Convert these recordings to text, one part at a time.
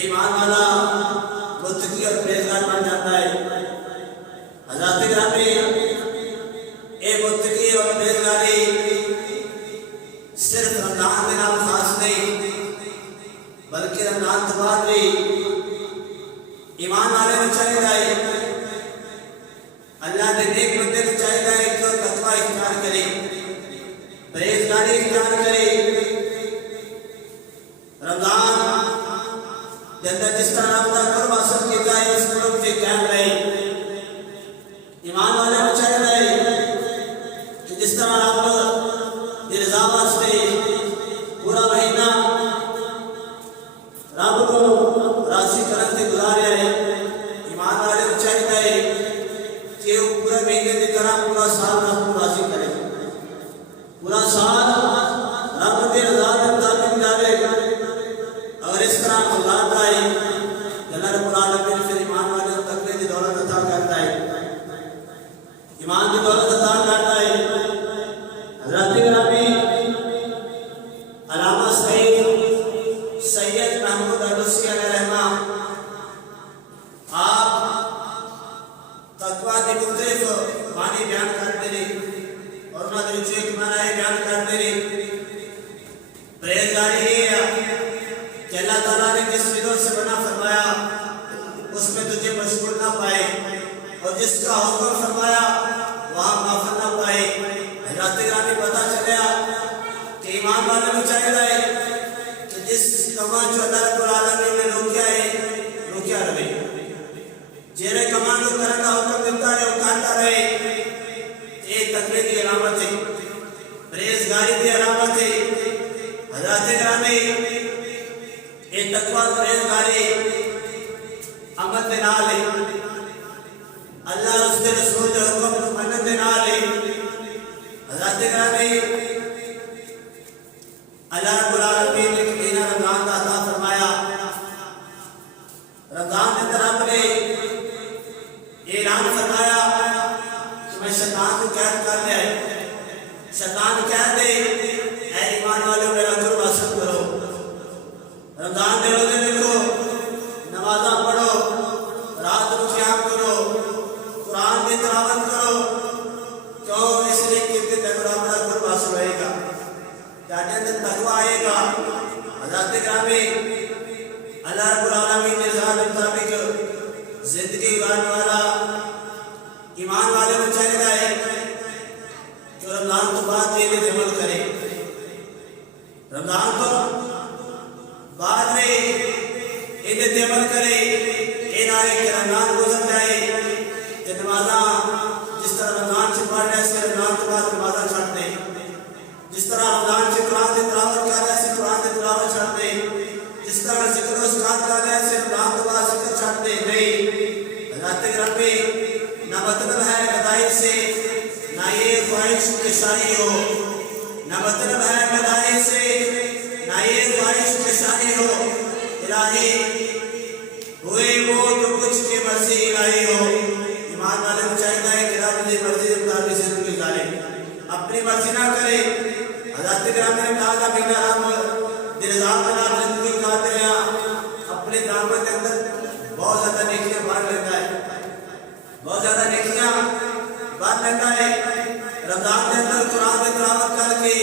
ایمان والا متقی اور پرہیزگار بن جاتا ہے۔ حضرات گرامی، اے متقی اور پرہیزگاری صرف رمضان کے نام خاص نہیں، بلکہ رمضان کے بعد بھی ایمان والے کو چاہیے، اللہ کے نیک بندے کو چاہیے کہ وہ تقوی اختیار کرے، پرہیزگاری اختیار کرے۔ رمضان کے اندر جس طرح اپنا قرب حاصل کیا ہے اس قرب سے قائم رہے۔ ایمان والے کو چاہیے کہ جس طرح آپ رضا واسطے پورا مہینہ رب کو راضی کرن سے گزارے ہیں، ایمان والے کو چاہیے کہ وہ پورے مہینے کی طرح پورا سال رب کو راضی کرے، پورا سال رب کی رضا کے مطابق جاوے۔ اگر اس طرح گزارتا ہے اللہ رب العالمین پھر ایمان والے کو تقوی کی دولت عطا کرتا ہے، ایمان کی دولت عطا کرتا ہے۔ حضرات گرامی، علامہ سید محمود الرسی علیہ رحمہ آپ تقوی کے مختلف معنی بیان کرتے ہیں اور انہوں نے ایک معنی بیان کرتے ہیں۔ پرہیزگاری یہ ہے کہ اللہ تعالیٰ نے جس چیزوں سے منع فرمایا اس میں تجھے مشغول نہ پائے، اور جس کا حکم فرمایا وہاں غافل نہ پائے۔ حضرات گرامی، پتہ چلا کہ ایمان والے کو چاہیے کہ جس کمان جو اللہ رب العالمین نے روکیا ہے روکیا رہے، جیرے کمان کو کرنے کا حکم دیتا ہے وہ کرتا رہے۔ ایک تقوی کی علامت ہے، پرہیزگاری کی علامت ہے۔ حضرات گرامی، ایک تقوی پرہیزگاری عمل کے نال ہے، اللہ اس کے رسول کے حکم کو منن کے نال ہے۔ حضرات گرامی، اللہ رب العالمین نے مہینہ رمضان کا عطا فرمایا۔ رمضان کے اندر آپ نے اعلان فرمایا کہ میں شیطان کو قید کر لیا ہے۔ شیطان کہہ دے اے ایمان والوں میرا قرب حاصل کرو، رمضان کے روزے دیکھو، نمازاں پڑھو، رات کو قیام کرو، قرآن کی تلاوت کرو، کیوں؟ اس لیے کہ تقوی بڑا قرب حاصل ہوئے گا، جانے اندر تقوی آئے گا۔ حضرات گرامی، اللہ رب العالمین کے رضا کے مطابق زندگی گزارنے والا ایمان والے کو چاہیے کہ رمضان تو بعد یہ عمل کرے، رمضان تو بعد میں یہ عمل کرے، یہ نہ کہ رمضان گزر جائے کہ نمازاں جس طرح رمضان سے پڑھ رہے ہیں رمضان کے بعد نمازاں چھوڑ دیں، جس طرح رمضان سے قرآن کی تلاوت کر رہے ہیں قرآن کی تلاوت چھوڑ دیں، جس طرح ذکر و اذکار کر رہے ہیں رمضان کے بعد ذکر چھوڑ دیں۔ نہیں، حضرات گرامی، نہ مطلب ہے گدائی سے، نہ یہ خواہش کی شاہی ہو، نہ مطلب ہے گدائی سے، نہ یہ خواہش کی شاہی ہو۔ الہی ہوئے وہ جو کچھ کی مرضی الہی ہو۔ ایمان والے کو چاہیے کہ رب کی مرضی کے مطابق زندگی گزارے، اپنی مرضی نہ کرے۔ حضرات گرامی نے کہا کہ میرا رب رضا کے نام زندگی گزارتے ہیں، اپنے دامن کے اندر بہت زیادہ نیکیاں بھر لیتا ہے، بہت زیادہ نیکیاں بھر لیتا ہے۔ رمضان کے اندر قرآن کی تلاوت کر کے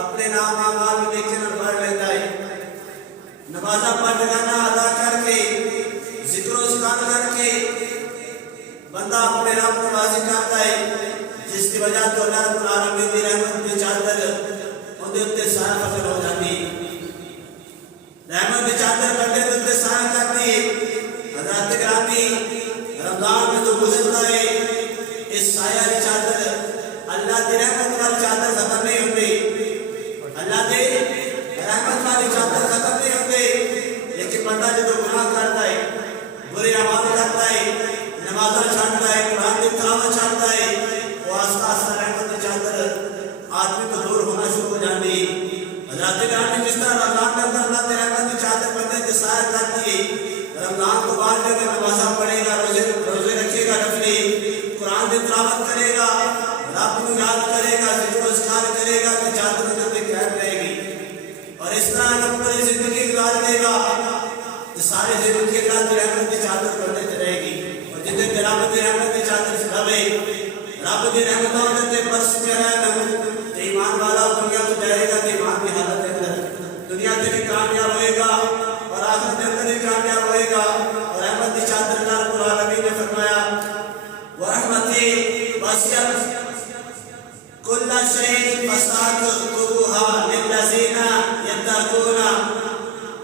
اپنے نام اعمال میں نیکیاں بھر لیتا ہے، نمازاں پڑھ گانا ادا کر کے ذکر و اذکار کر کے بندہ اپنے رب کو راضی کرتا ہے، جس کی وجہ تو اللہ رب العالمین کی رحمت کی چادر ان کے اوپر سایہ فخر ہو جاتی ہے، رحمت کی چادر بندے کے اوپر سایہ کرتی ہے۔ حضرات گرامی، رمضان میں تو گزرتا ہے، اس سایہ کی چادر اللہ کی رحمت والی چادر ختم نہیں ہوتی، اللہ کی رحمت والی چادر ختم نہیں ہوتی، لیکن بندہ جو گناہ کرتا ہے، برے اعمال کرتا ہے، نمازاں چھوڑتا ہے، قرآن کی تلاوت چھوڑتا ہے، وہ آہستہ آہستہ رحمت کی چادر آدمی کو دور ہونا شروع ہو جاتی ہے۔ حضرات گرامی، جس طرح رمضان کے اندر اللہ کی رحمت کی چادر بندے کی سایہ کرتی ہے، رمضان کو بعد جب نمازاں پڑھے گا، روزے رکھے گا، نفلی قرآن کی تلاوت کرے گا، رب کو یاد کرے گا، ذکر و اذکار کرے گا کہ چادر میں قید رہے گی، اور اس طرح اپنی زندگی گزار دے گا کہ سارے زندگی اللہ کی رحمت کی چادر بڑھتے تے رہے گی، اور جتنے تے رب کی رحمت کی چادر چڑھاوے رب کی رحمت ہونے تے برس میں رہنا تے ایمان والا دنیا تو جائے گا تے ایمان کی حالت کے اندر دنیا تے بھی کامیاب ہوئے گا اور آخرت کے اندر بھی کامیاب ہوئے گا۔ اور رحمت کی چادر اللہ رب العالمین نے فرمایا وَرَحْمَتِي وَسِعَتْ كُلَّ شَيْءٍ فَسَأَكْتُبُهَا لِلَّذِينَ يَتَّقُونَ۔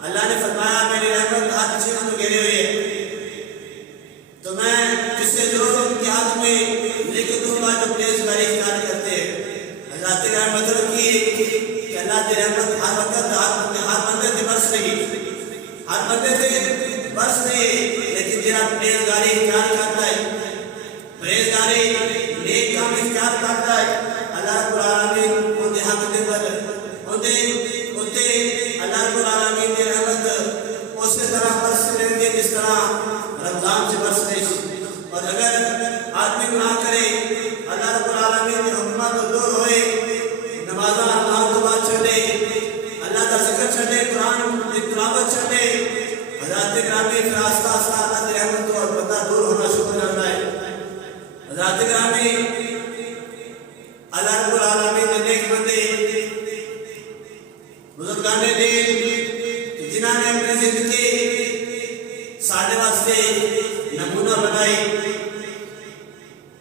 اللہ نے فرمایا میری رحمت ہر چیز کو گھیرے ہوئے ہے، تو میں جسے لوگوں کے ہاتھ میں لکھ دوں گا جو پرہیزگاری اختیار کرتے ہیں۔ اللہ کی رحمت رکھی کہ اللہ کی رحمت ہر وقت ہر بندے سے برس رہی، ہر بندے سے برس رہی، لیکن جنہاں پرہیزگاری اختیار کرتا ہے، پرہیزگاری نیک کام اختیار کرتا ہے، اللہ رب العالمین ان کے حق دے پر انتے اللہ رب العالمین کی رحمت اسی طرح برس رہیں گے جس طرح رمضان سے برس رہی۔ اور اگر آدمی گناہ کرے اللہ رب العالمین کے حکمات کو دور ہوئے، نمازاں اللہ کو بات چھوڑے، اللہ کا ذکر چھوڑے، قرآن کی تلاوت چھوڑے، حضرات گرامی پھر آستہ آستہ اللہ کی رحمت کو اور بندہ دور ہونا شروع ہو جاتا ہے۔ حضرات گرامی اللہ رب العالمین نے نیک بندے بزرگان دین جنہاں نے اپنی زندگی ساڑھے واسطے نمونہ بنائی،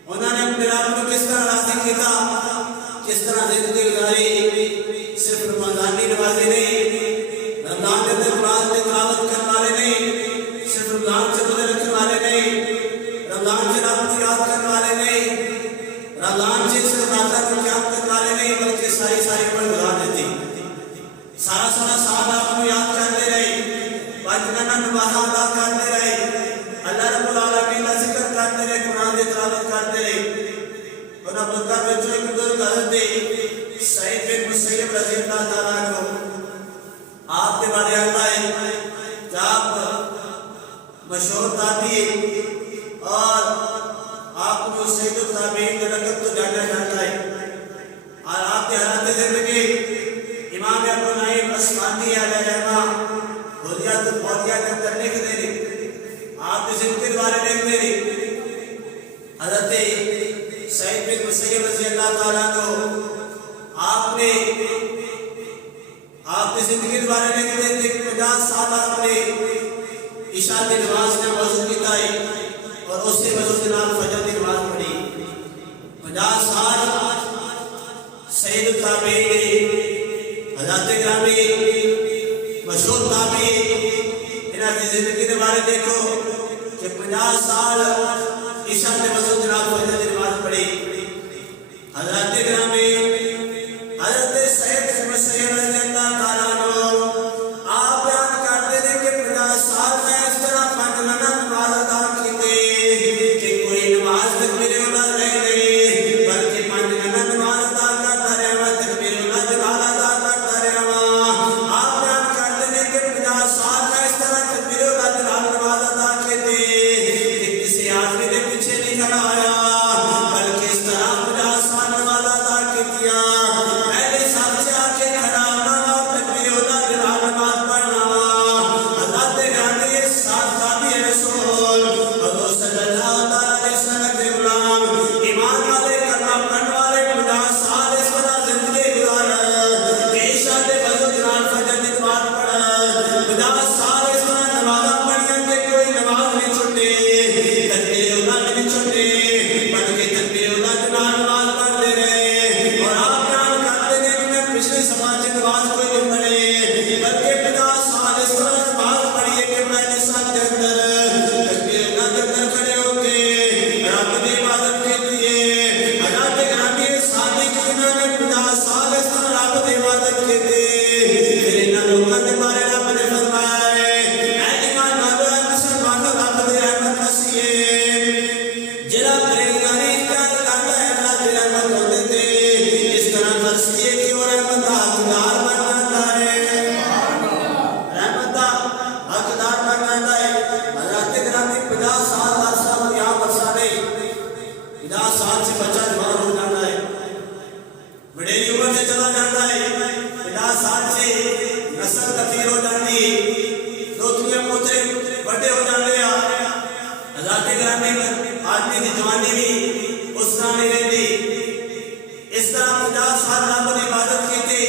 انہوں نے اپنے رب کو کس طرح راضی کیتا، کس طرح زندگی گزاری، صرف رمضانی نمازی نہیں، رمضان کے اندر قرآن کی تلاوت کرنے والے نہیں، صرف رمضان سے روزے رکھنے والے نہیں، رمضان سے رب کو یاد کرنے والے نہیں، رمضان سے صرف رازہ کو یاد کرنے والے نہیں، بلکہ ساری عمر گزار دیتی، سارا سال آپ کو یاد کرتے رہے، پانچ نمازاں ادا کرتے رہے، اللہ رب العالمین کا ذکر کرتے رہے، قرآن کی تلاوت کرتے رہے۔ اور اب بزرگاں وچوں ایک بزرگ حضرت سعید بن مسیب رضی اللہ تعالیٰ کو آپ کے بارے آتا ہے کہ آپ مشہور تابعی اور آپ کو سید التابعین کا لقب تو جانا جاتا ہے، اور آپ کے حالات زندگی امام ابو نعیم اصفہانی علیہ رحمہ حلیات الفوزیہ کے اندر لکھ دے، آپ کی زندگی کے بارے لکھ دے۔ حضرت سعید بن مسیب رضی اللہ تعالیٰ کو آپ نے آپ کی زندگی کے بارے لکھ دے کہ 50 سال آپ نے عشاء کی نماز میں وضو کیتا ہے اور اس سے وضو کے نال فجر کی نماز پڑھی۔ 50 سال سید التابعین حضرات گرامی مشہور تابعی انہاں کی زندگی کے بارے دیکھو کہ 50 سال عشاء کے وضو کے نال فجر کی نماز پڑھی۔ حضرات گرامی حضرت سعید بن مسیب رضی اللہ تعالیٰ عنہ آپ بیان کرتے ہیں کہ 50 سال میں اس طرح پانچ نماز ادا کیتے کہ کوئی نماز تکبیر اولا رہ گئی، بلکہ پانچ نماز ادا کرتا رہا، تکبیر اولا جلال ادا کرتا رہا۔ آپ بیان کرتے ہیں کہ 50 سال میں اس طرح تکبیر اولا جلال نماز ادا کیتے کہ کسی آدمی نے پیچھے نہیں کھڑا آیا، بلکہ اس طرح 50 سال نماز ادا کیتیا پہلے سب سے آکے کھڑا ہونا تکبیر اولا جلال نماز پڑھنا۔ حضرت گرامی ساتھ تابعی رسول حضور صلی اللہ علیہ وسلم کے غلام ایمان والے کلمہ پڑھنے والے 50 سال اس طرح زندگی گزارا کہ عشاء کے وضو کے نال فجر کی نماز پڑھا۔ 50 سال اس طرح نمازاں پڑھیاں کہ کوئی نماز نہیں چھوٹے، تکبیر اولا نہیں چھوٹے، بلکہ تکبیر اولا جلال نماز پڑھتے رہے۔ اور آپ بیان کرتے ہیں کہ میں پچھلے زمانے سے نماز کوئی نہیں پڑھے، بلکہ 50 سال اس طرح نماز پڑھی ہے کہ میں نے ساتھ کے اندر تکبیر اولا کے اندر کھڑے ہو کے رب کی عبادت کی ہے۔ حضرات گرامی صادق انہوں نے 50 سال اس طرح رب کی عبادت کی تھی۔ پھر انہاں لوگوں کے بارے رب نے فرمایا ہے اے ایمان والو اے مسلمانو رب کی رحمت وسیع ہے، جڑا پرہیزگاری اختیار کرتا ہے اللہ کی رحمت ہوتے تے اس طرح برستی ہے کہ وہ رحمت کا حقدار بن جاتا ہے، رحمت کا حقدار بن جاتا ہے۔ حضرات گرامی 50 سال عرصہ یہاں برسا نہیں، 50 سال سے بچہ جوان ہو جاتا ہے، بڑی عمر سے چلا جاتا ہے، 50 سال سے نسل کثیر ہو جاتی ہے، دوتریاں پوترے گرامی آدمی کی جوانی بھی اس طرح نہیں رہتی. اس طرح 50 سال رب نے عبادت کی تھی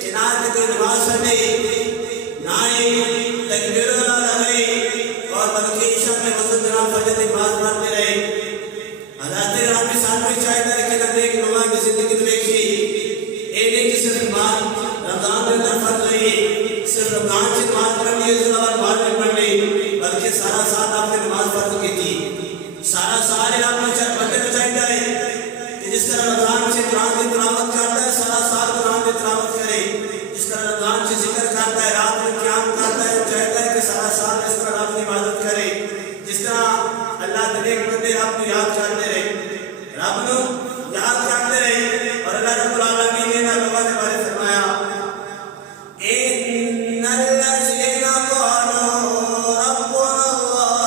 کہ نہ کوئی نماز پڑھی نہ ہی تکبیر لگائی اور بلکہ عشاء میں وضو جناب فجر کی نماز پڑھتے رہے. حضرت گرامی صاحب بھی چاہتا ہے کہ نہ ایک لوگوں کی زندگی میں دیکھی ایک نہیں کہ صرف نماز رمضان کے اندر فرض رہی صرف رمضان سے نماز پڑھنی ہے اس کے بعد بعد میں پڑھنی بلکہ سارا سال آپ نے نماز فرض کی تھی. سارا سال آپ نے بندے کو چاہتا ہے کہ جس طرح رمضان سے قرآن کی تلاوت کرتا ہے سارا سال قرآن کی تلاوت کرے. جس طرح رمضان سے ذکر کرتا ہے رات میں قیام کرتا ہے وہ چاہتا ہے کہ سارا سال اس طرح آپ کی عبادت کرے. جس طرح اللہ کے نیک بندے آپ کو یاد کرتے رہے رب کو یاد کرتے رہے. اور اللہ رب العالمین نے لوگوں کے بارے فرمایا ان الذین قالوا ربنا اللہ.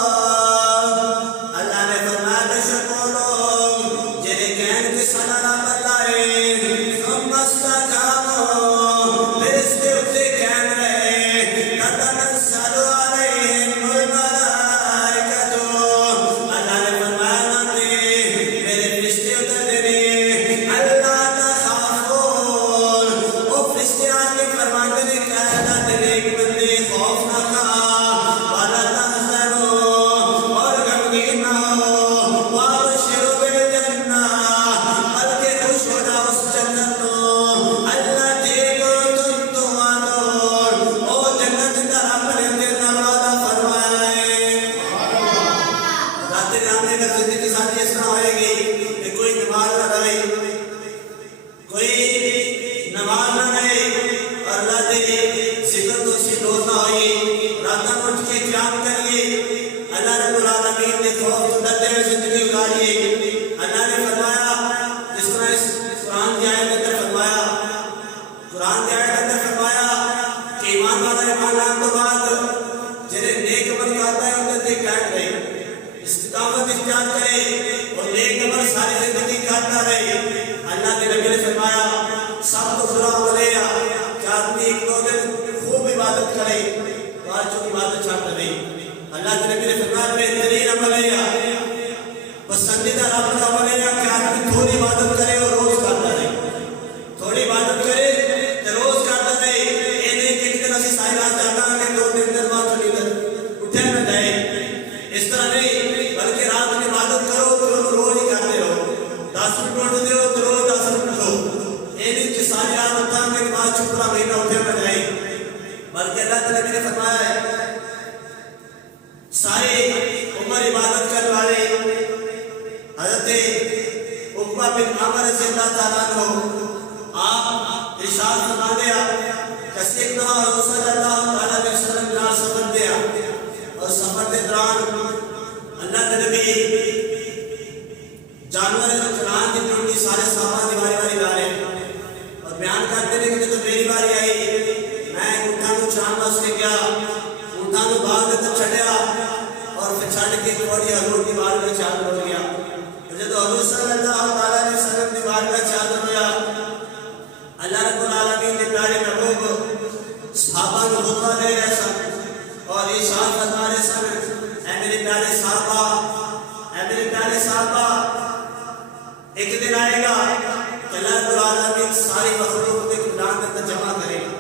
اللہ نے فرمایا بے شک وہ لوگ جنہیں کہن کے سنا رب اللہ ہے ثم استقاموا پھر اس کے اتنے قائم رہے تتنزل علیہم الملائکۃ. اللہ نے فرمایا نہ میرے فرشتے اترتے رہے اللہ تخافون وہ فرشتے آ کے فرماتے ہیں کہ اللہ تیرے ایک بندے خوف نہ کھا ولا تحزنوا اور غمگین نہ ہو وابشروا بالجنہ بلکہ خوش ہو جاؤ اس جنت کو التی کنتم توعدون وہ جنت کا رب نے تیرا وعدہ فرمایا ہے. رات جانے کا زندگی ساتھی اس طرح ہوئے گی کہ کوئی نماز نہ رہے کوئی نماز نہ رہے اور اللہ دے ذکر تو سی روز نہ ہوئی رات اٹھ کے قیام کریے. اللہ رب العالمین نے خوف ڈرتے ہوئے زندگی گزاری. اللہ نے فرمایا جس طرح اس قرآن کی آیت کے اندر فرمایا کہ ایمان والا ایمان لانے کے بعد جنہیں نیک عمل کرتا ہے انہیں دیکھ قائم رہے استقامت اختیار کرے اور نیک عمل ساری زندگی کرتا رہے. اللہ کے نبی نے فرمایا سب کو برا بولیا کہ آدمی ایک دو دن خوب عبادت کرے بعد جو عبادت چھاڑ دے. اللہ کے نبی نے فرمایا بہترین عمل ہے پسندیدہ رب کا عمل ہے کہ آدمی تھوڑی عبادت کرے اور روز کرتا رہے. تھوڑی عبادت کرے تو روز کرتا رہے. یہ نہیں کہ ایک دن اسی ساری رات جانا کہ 2 دن بعد تو نیند اٹھے نہ جائے. اس طرح نہیں بلکہ رات میں عبادت کرو تو روز ہی کرتے رہو. 10 منٹ اٹھتے ہو تو روز 10 منٹ اٹھو. یہ نہیں کہ ساری رات اٹھا کے بعد چھپڑا مہینہ اٹھے نہ جائے. بلکہ اللہ تعالیٰ نے فرمایا ہے سارے عمر عبادت کرنے والے حضرت عقبہ بن عامر رضی اللہ تعالیٰ عنہ آپ ارشاد فرما دیا کہ سیدنا حضور صلی اللہ علیہ وسلم نے سفر دیا اور سفر کے دوران اللہ کے نبی جانور چران کی ڈیوٹی سارے صحابہ کی باری باری لا رہے اور بیان کرتے ہیں کہ جب میری باری آئی میں اونٹاں کو چران واسطے گیا اونٹاں کو باغ کے اندر چھڈیا اور پھر چھڈ کے تھوڑی حضور کی بار میں چادر ہو گیا. جب حضور صلی اللہ علیہ وسلم کی بار میں چادر ہوا اللہ رب العالمین کے پیارے محبوب صحابہ کو خطبہ دے رہے سن اور ارشاد فرما رہے سن اے میرے پیارے صحابہ ایک دن آئے گا کہ اللہ رب العالمین ساری مخلوق کو ایک میدان کے اندر جمع کرے گا.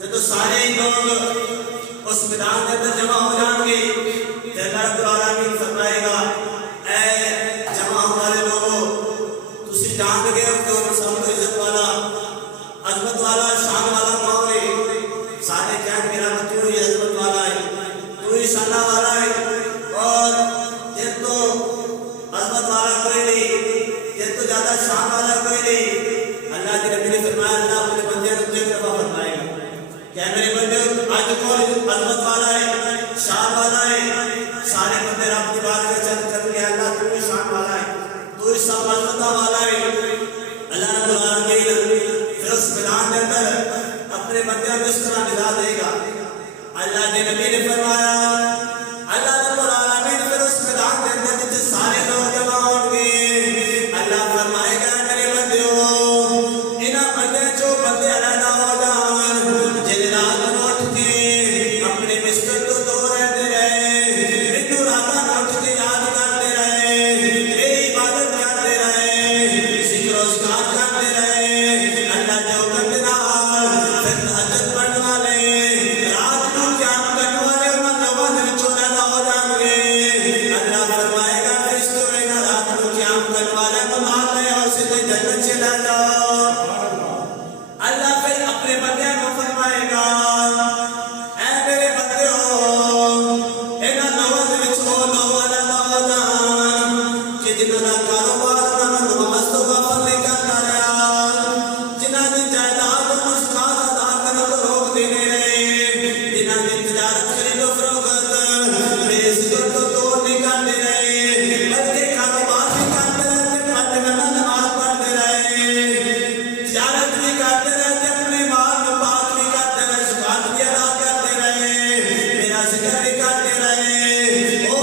جب سارے لوگ اس میدان کے اندر جمع ہو جائیں گے تو اللہ رب العالمین فرمائے گا اے جمع ہونے والے لوگوں تسی جان گئے ہو کہ سب کو عزت والا عظمت والا شان والا کون ہے. سارے کہیں میرا تو ہی عظمت والا ہے تو ہی شان والا ہے اور یہ تو عظمت والا کوئی نہیں یہ تو زیادہ شان والا کوئی نہیں. اللہ کے نبی نے فرمایا اللہ اپنے بندے کو ایک دفعہ فرمائے گا کہ میرے بندے آج کون عظمت والا ہے شان والا ہے. سارے بندے رب کی بات کا چل کر کے اللہ تو ہی شان والا ہے تو ہی سب عظمت والا ہے. اللہ رب العالمین پھر اس میدان کے اندر اپنے بندے کو اس طرح ندا دے گا. اللہ کے نبی نے فرمایا اللہ رب العالمین پھر اس میدان کے اندر جتنے سارے لوگ جمع ہوں گے اللہ فرمائے گا میرے بندیوں انہاں بندے جو بندے علیحدہ ہو جائیں جن رات میں اٹھ کے اپنے بستر تو دو رہتے رہے مینوں رات میں اٹھ کے یاد ਇਹਨਾਂ ਲੋਕਾਂ ਦੇ ਵਿੱਚ ਉਹ ਲੋਕ ਅਦਾ ਕਿ ਜਿਨ੍ਹਾਂ ਦਾ ਕਾਰੋਬਾਰ ਉਹਨਾਂ ਨੂੰ ਨਮਾਜ਼ ਤੋਂ ਗਾਫਲ ਨਹੀਂ ਕਰਦਾ ਰਿਹਾ, ਜਿਨ੍ਹਾਂ ਦੀ ਜਾਇਦਾਦ ਨੂੰ ਜ਼ਕਾਤ ਅਦਾ ਕਰਨ ਤੋਂ ਰੋਕਦੇ ਨਹੀਂ ਰਹੇ, ਜਿਨ੍ਹਾਂ ਦੀ ਤਜਾਰਤ ਖਰੀਦੋ ਫਰੋਖਤ ਬੇਇੱਜ਼ਤੀ ਤੋਂ ਤੋੜ ਨਹੀਂ ਕਰਦੇ ਰਹੇ, ਬਲਕਿ ਕਾਰੋਬਾਰ ਵੀ ਕਰਦੇ ਰਹੇ ਤੇ ਪੰਜ ਵਕਤ ਨਮਾਜ਼ ਪੜ੍ਹਦੇ ਰਹੇ, ਤਜਾਰਤ ਵੀ ਕਰਦੇ ਰਹੇ ਤੇ ਆਪਣੇ ਮਾਲ ਨੂੰ ਪਾਕ ਵੀ ਕਰਦੇ ਰਹੇ, ਜ਼ਕਾਤ ਵੀ ਅਦਾ ਕਰਦੇ ਰਹੇ, ਮੇਰਾ ਜ਼ਿਕਰ ਵੀ ਕਰਦੇ ਰਹੇ। ਉਹ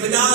50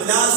50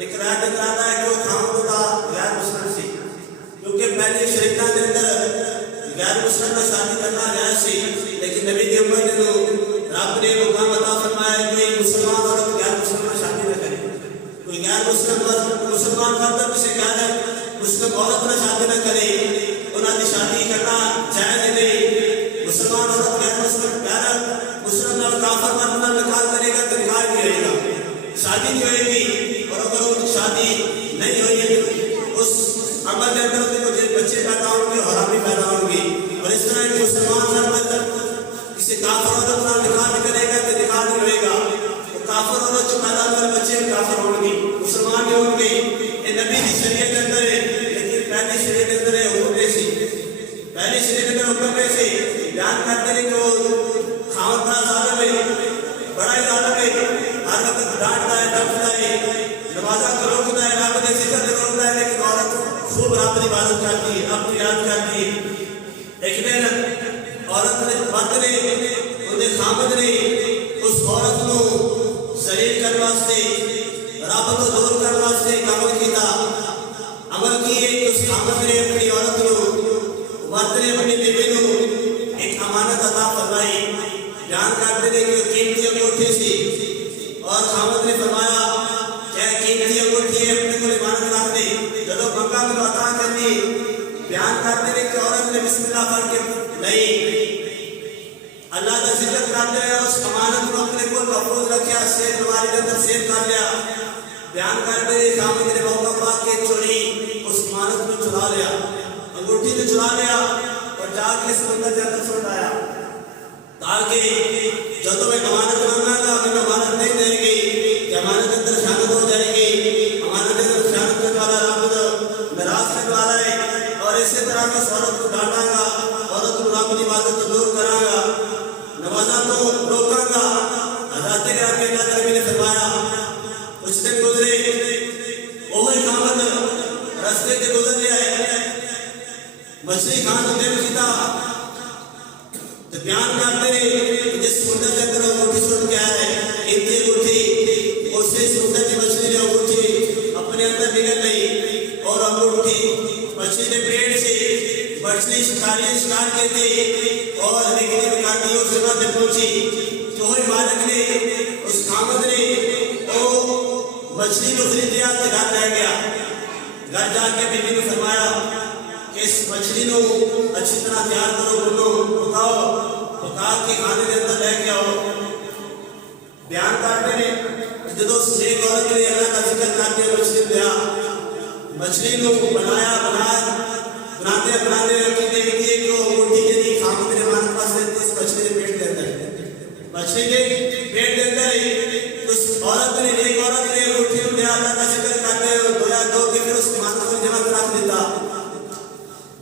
ایک روایت اندر آتا ہے کہ وہ خاوند کا غیر مسلم سی، کیونکہ پہلے شریعتاں دے اندر غیر مسلم کا شادی کرنا جائز سی، لیکن نبی کی امت نے رب نے مقام عطا فرمایا کہ مسلمان عورت غیر مسلم کا شادی نہ کرے، کوئی غیر مسلمان مرد کسی غیر مسلم عورت نہ شادی نہ کرے، انہاں دی شادی کرنا جائز نہیں۔ مسلمان عورت غیر مسلم نال کافر مرد نال نکاح کرے گا تو نکاح نہیں ہوئے گا، شادی نہیں ہوئے گی، اور اگر وہ شادی نہیں ہوئی ہے اس عمل کے اندر کچھ بچے پیدا ہوں گے اور حرامی پیدا ہوں گی، اور اس طرح کہ مسلمان مرد کسی کافر عورت نال نکاح نہیں کرے گا تو نکاح نہیں ہوئے گا، وہ کافر عورت جو پیدا کر بچے بھی کافر ہوں گی، مسلمان بھی ہوں گے۔ یہ نبی کی شریعت کے اندر ہے، لیکن پہلی شریعت کے اندر حکم ایسی، پہلی شریعت کے اندر حکم ایسی بیان کرتے ہیں کہ وہ خاوند بڑا ظالم ہے، بڑا ہی ظالم ہے، ہر وقت ڈانٹتا ہے ڈپٹتا ہے، نمازہ کو روکتا ہے، رب کے ذکر کو روکتا ہے، لیکن عورت خوب رب کی عبادت کرتی ہے، اپنی یاد کرتی ہے۔ ایک دن عورت نے مرد نے انہیں خامد نے اس عورت کو ذلیل کرنے واسطے، رب کو دور کرنے واسطے ایک عمل کیتا، عمل کی ہے کہ اس خامد نے اپنی عورت کو، مرد نے اپنی بیوی کو ایک امانت عطا فرمائی، بیان کرتے ہیں کہ قیمتی انگوٹھی سی، اور خامد نے فرمایا کہ قیمتی انگوٹھی ہے اپنے کو امانت رکھ دے، جب مکہ میں عطا کرنی، بیان کرتے ہیں کہ عورت نے بسم اللہ پڑھ کے نہیں اللہ کا ذکر کرتے ہیں، اس امانت کو اپنے کو محفوظ رکھا، سیف ہمارے کے اندر سیف کر لیا، بیان کرتے ہیں خامد نے موقع پا کے چوری اس امانت کو چرا لیا، انگوٹھی کو چرا لیا اور جا کے سمندر کے اندر چھوڑ آیا، تاکہ جب میں امانت مانگا گا ہمیں امانت نہیں دے گی کہ امانت اندر خیانت ہو جائے گی، امانت اندر خیانت کرنے والا رب میراث کرنے والا ہے، اور اسی طرح میں عورت کو ڈانٹا گا، عورت کو رب کی عبادت کو دور کرا گا، نمازاں کو روکا گا۔ حضرت گرامی اللہ نبی نے فرمایا کچھ دن گزرے، وہی خامد رستے سے گزر گیا ہے، مچھلی کھان کو دل کیتا تو بیان کرتے ہیں جس سمندر کے اندر انگوٹھی چھوڑ کے آیا ہے، قیمتی انگوٹھی، اسی سمندر کی مچھلی نے انگوٹھی اپنے اندر نگل گئی، اور انگوٹھی مچھلی کے پیٹ سے مچھلی شکاری شکار کے تھے اور نکلی نکاتی اس جگہ پہ پہنچی، تو وہی مالک نے اس خامد نے وہ مچھلی کو خرید لیا تو گھر رہ گیا، گھر جا کے بیوی نے فرمایا کہ اس مچھلی کو اچھی طرح تیار کرو، بنو، پکاؤ، پکا کے کھانے کے اندر لے کے آؤ۔ بیان کرتے ہیں جب اس نیک عورت نے اللہ کا ذکر کر کے مچھلی لیا، مچھلی کو بنایا، بناتے رکھی دیکھتی ہے کہ وہ انگوٹھی کے لیے خامد نے ہمارے پاس رہتی اس مچھلی کے پیٹ کے اندر، مچھلی کے پیٹ کے اندر اس عورت نے، نیک عورت نے انگوٹھی کو لیا، اللہ کا ذکر کرتے ہوئے دھویا، دھو کے پھر اس مانت کو جمع کرا دیتا۔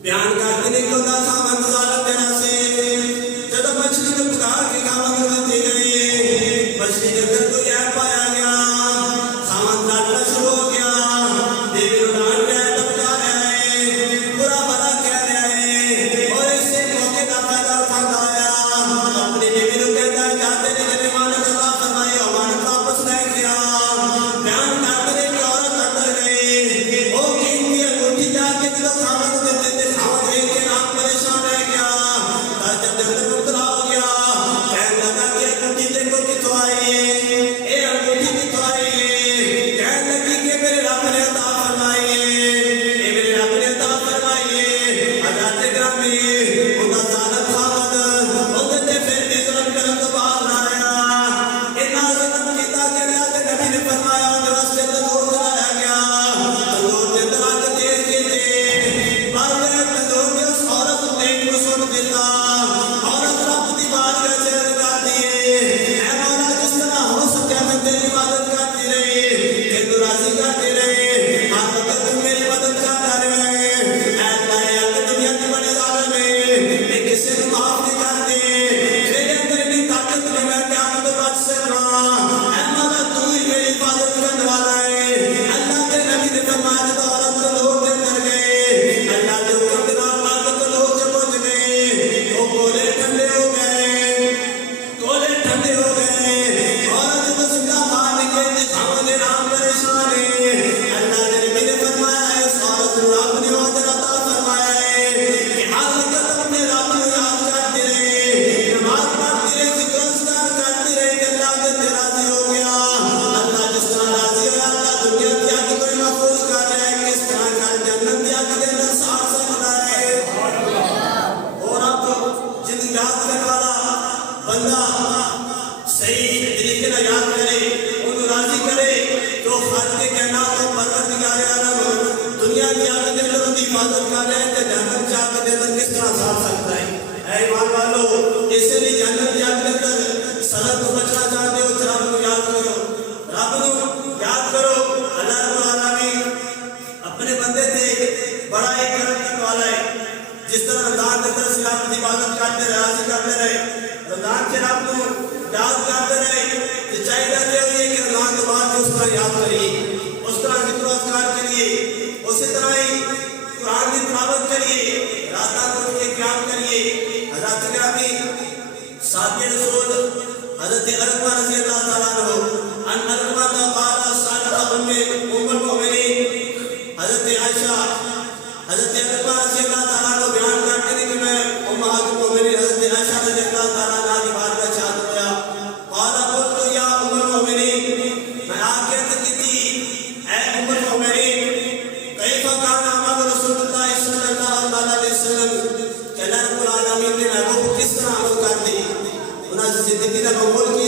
بیان کرتے ہیں کہ اللہ خامد ظالم دینا سے جب مچھلی کو پکا کے خامد کو دی گئی، مچھلی کے اندر کوئی عیب پایا گیا، خامد ڈانٹنا شروع ہو گیا، بیوی کو ڈانٹ رہا ہے، ٹپکا رہا ہے، برا بھلا کہہ رہا ہے، اور اس سے موقع کا فائدہ اٹھاتا آیا، اپنی بیوی کو کہتا ہے جاتے نہیں جب امانت عطا فرمائی، امانت واپس لے گیا۔ بیان کرتے ہیں کہ عورت اندر گئی، وہ قیمتی انگوٹھی جا کے جو خامد کو دیتے تھے، خامد ایک کے نام پریشان رہ گیا، جب اندر مبتلا ہو گیا، کہنے لگا کہ انگوٹھی دیکھو کتوں آئی ہے، اے انگوٹھی کتوں آئی ہے، کہنے لگی کہ میرے رب نے عطا فرمائی ہے، اے میرے رب نے عطا فرمائی ہے۔ حضرت گرامی انہاں ظالم خامد انہاں نے پھر بھی ظلم کرن تو باز نہ آیا، انہاں ظلم کیتا کہ اللہ کے نبی نے فرمایا انہاں واسطے تندور جلایا گیا، تندور کے اندر آگ تیز کیتے، بعد میں تندور کے اس عورت کو ایک کو سن دیتا، عورت رب کی بارگاہ سے عرض کرتی ہے، اے مولا جس طرح ہو سکے میں تیری عبادت کرتی رہی، تیرے راضی کرتی رہی، ہر وقت تم میری مدد کرتا رہے، اے اللہ یہ کہ دنیا کی بڑے ظالم ہے، میں کسی کو معاف نہیں کرتے، میرے اندر اتنی طاقت نہیں میں قیامت کو بچ سکا، اے مولا تو ہی میری حفاظت کرنے والا ہے۔ اللہ کے نبی نے فرمایا جب عورت کو لوگ کے اندر گئے، اللہ کے حکم کے بعد عورت کو لوگ سے پہنچ گئے، وہ گولے ٹھنڈے ہو گئے، گولے ٹھنڈے ہو گئے، عورت کو زندہ باہر نکلتے خامد نام پریشان ہے، عبادت کرتے رہے راضی کرتے رہے رمضان کے رب کو یاد کرتے رہے تو چاہیے یہ ہوئی کہ رمضان کے بعد اس طرح یاد کریے اس طرح ذکر و اذکار کریے اسی طرح ہی قرآن کی تلاوت کریے راتاں کو اٹھ کے قیام کریے حضرت گرامی صاحب رسول حضرت ارقمہ رضی اللہ تعالیٰ عنہ ان ارقمہ قال سألت ام المؤمنین حضرت عائشہ حضرت ارقمہ رضی اللہ تعالیٰ عنہ بیان کرتے ہیں کہ میں امہات المؤمنین حضرت عائشہ رضی اللہ تعالیٰ عنہ کی بارگاہ چاہت ہویا قال قلت یا ام المؤمنین میں آپ کہتے کی تھی اے ام المؤمنین کیف کان عمل رسول اللہ صلی اللہ علیہ وسلم کہ اللہ رب العالمین نے محبوب کس طرح عمل کر دی انہاں زندگی کا مقبول کی